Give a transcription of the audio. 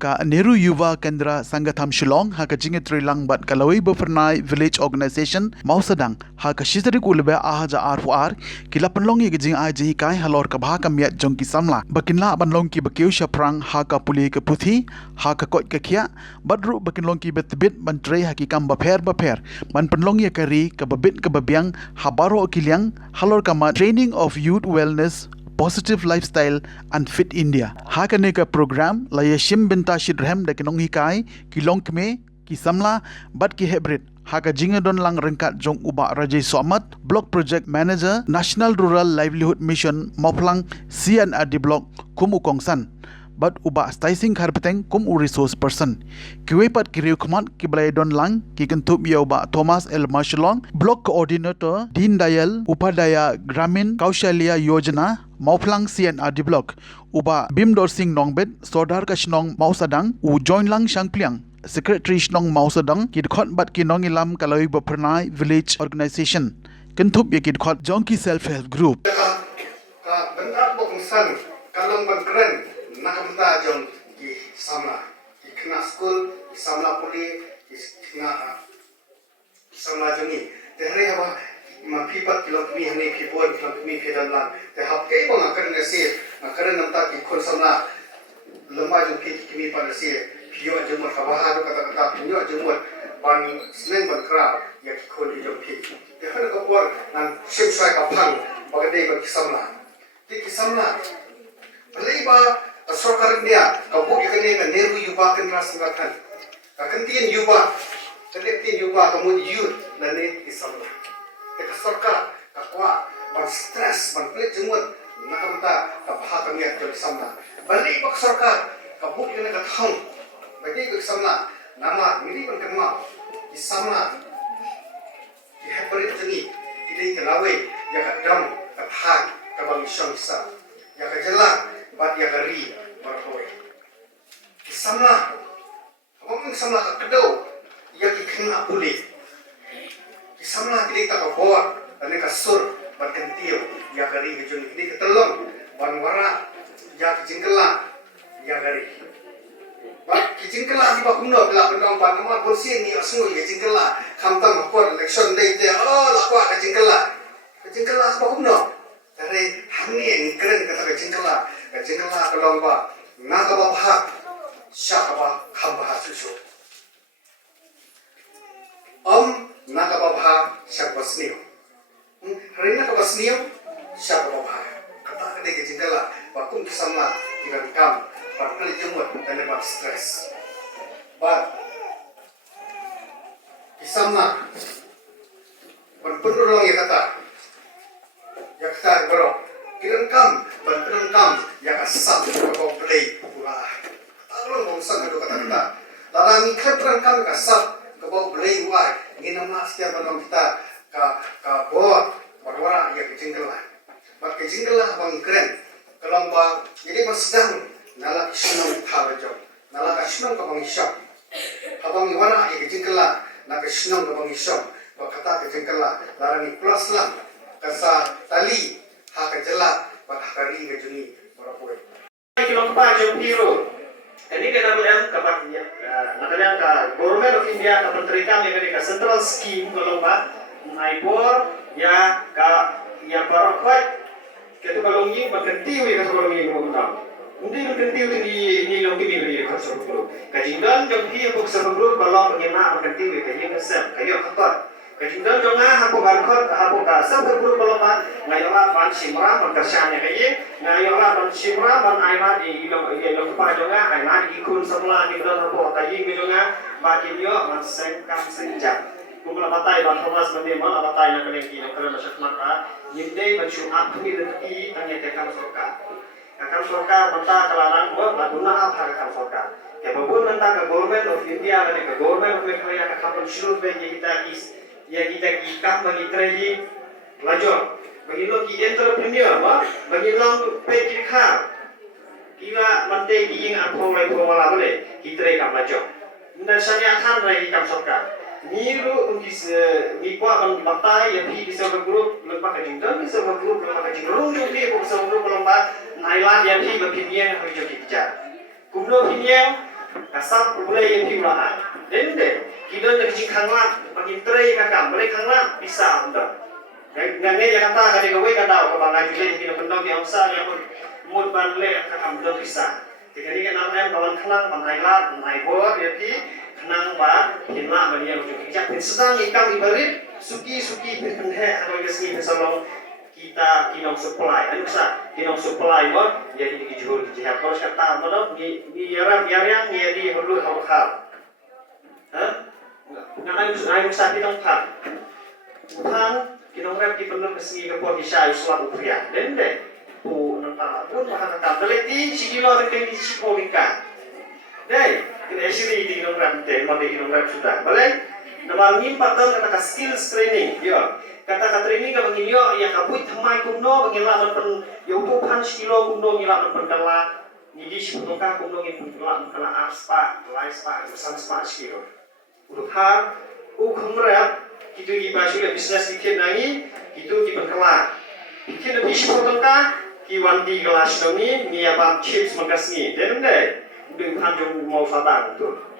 ka Nehru Yuva Kendra Sangatham Shillong ha ka jingetri langbat kalawai befernai village organization mausadang ha ka shitari kulbe ahaja R4R kila penlong ye jing ai ji kai halor ka bha kam ya jong ki samla bakinla banlong ki bakeu shaprang ha ka puli ka puthi ha ka kot ka khia badru bakinlong ki betbit bantre ha ki kam ba pher ban penlong ye kari ka babit ka babyang habaro kiliang halor kama training of youth wellness Positive Lifestyle and Fit India. Hakane ka program la yashim binta shidrhem da kinong hikai kilong kme ki samla bat ki hybrid. Haka jingadon lang rengkat jong uba Rajai Somat, Block Project Manager, National Rural Livelihood Mission Moplang CNRD Block kum ukongsan. Bat uba staising karbeteng kum u resource person. Kiwepat kiriu kmat kibalai don lang ki kentup ya uba Thomas L. Marshallong, Block Coordinator Deen Dayal Upadaya Gramin Kaushalya Yojana Mauplang CNRD Block uba Bimdor Singh Nongbet Sodar Kashnong Mausadang u join lang Shangpliang Secretary Shnong Mausadang kidkhot bat kinong ilam kaloi bapernai village organization kentup ya kidkhot Jonki Self Help Group bentak boksan kalong bankren nakabenta jong di samla di kena school di samla puli di kena samla jongi tehre apa ma pipat kilo kami hani pipon kilo kami pedan lang te hap kei bang akan nasi akan nampak di kon samla lemah jong kami pada si pio jomot kabaha do kata pio jomot ban snen ban kra ya kon di jong pi tehre ko por nan sim sai kapang bagade ba kisamla di kisamla Beliba Sorkar India, kau ikan ni Nehru Yuva Kendra Sangathan, kantin Yuva, kantin Yuva kamu youth nane isamla. Eka sorkar kakwa ban stress ban pelik jemut nakamta kabah kami at isamla. Beliba sorkar kau ikan ni kathong, bagi isamla nama mili ban kema isamla. Dihebrit jengi, kini kelawe ya kadam kathang kabang isyong isa, ya kajelang. Bat ya gari marhoy kisamla among kisamla ka kedo ya ki kena puli kisamla kini ta ka bor ane ka sur bat kentio ya gari ke jun kini ketelong ban wara ya ki jingkela ya gari bat ki jingkela di ba kuno bela pendong ban nama kursi ni asu ya jingkela kamtam ko election day te la kwa ka jingkela ba kuno dari hamni ni keren kata ka jingkela kalong ba nakaba bahak syakaba kambah susu nakaba bahak syakaba sniyo hari nakaba sniyo syakaba bahak kata kade ke jingkela bakum kisama dengan kam barkali jemut dan bak stres ba kisama berpenuh ya kata bro kirengkam berperengkam yang asal kau play pula. Talon bangsa kau kata dalam ikan perengkam kasar kau play why ini nama setiap orang kita ka bot berwarna yang kejengkelah. Bak kejengkelah bang keren kalau bang jadi bersedang nala kisunong thawajo nala kisunong kau bang isyap abang warna yang kejengkelah nak kisunong kau bang isyap bak kata kejengkelah larang plus lah kasa tali hak jelas pada hari kejuni berapa? Kilong pa jom hero. Ini kena bilang kapaknya. Nakalian ka Government of India ka penterikan yang ka Central Scheme kalau ba naibor ya ka ya barokai ketu kalau ni berkentiu ya kalau ni mau tahu. Undi berkentiu di long kini ni ka sebelum. Kajingan jom hi pok sebelum balong ngena berkentiu ya kayu sep kayu khatar. Kajingan jonga hapo garkhot hapo ka sebelum balong ba ngayola ban simra berkesannya kaye ngayola ban simra ban aina di ilong pa jonga aina di kun semula di dalam hapo kayi jonga bakin yo man sengkam senjam kumala batai ban thomas mande mal batai na kalen ki na masak maka yinde bacu apni deti tanya tekam sorka kakam sorka banta kalalang mo laduna apa kakam sorka ke babun banta ka Government of India dan ka Government of Meghalaya ka kapon shuru be kita ikam bagi trahi lajor bagi lo ki entrepreneur ba bagi lo pe kirkha kiwa mante ki ing apho lai pho wala bole ki tre kam lajor nda sanya khan rai kam sorka ni ru ungkis ni kwa bang batai ya pi di server group lemba ka jingdon di server group lemba ka jingdon jong pi ko server group lemba nailan ya pi ba pinien ha jo ki ja kumlo pinien kasap boleh yang diulang. Dan kita nak jing kanglang, makin terai kakam, boleh kanglang bisa anda. Ngane yang kata kali kau kata kau bangga juga kita benda yang besar yang mud banle kakam benda bisa. Jadi kan orang kawan kanglang, banailat, banaibor, jadi kanglang ba, hina bani yang juga kita sedang ikan ibarit suki penhe atau gesni pesalong kita kinong supply anu sa kinong supply mo jadi dijual di jihad terus kata mana ni yaram yang di hulu hal ngayon sa kinong pa utang kinong rep di penuh kesini ke po kisah Islam upria dan tu nanta pun mahakata beleti sikilo dengan di sikolika deh kena siri di kinong rep te mo di kinong rep sudah boleh nama patang kata skills training ya kata training ka bangilyo ya kapuit hamay kumno bangilaman pen yutupan kilo kumno ngilaman pen kala ngidi siputoka kumno ngilaman kala arspa laispa bersama spa kilo uruhar kumrep kitu gi basule bisnes dikit nangi kitu gi berkala kitu lebih siputoka ki wandi kelas doni ni abang chips magasni dan deh dengan panjang mau sadang tu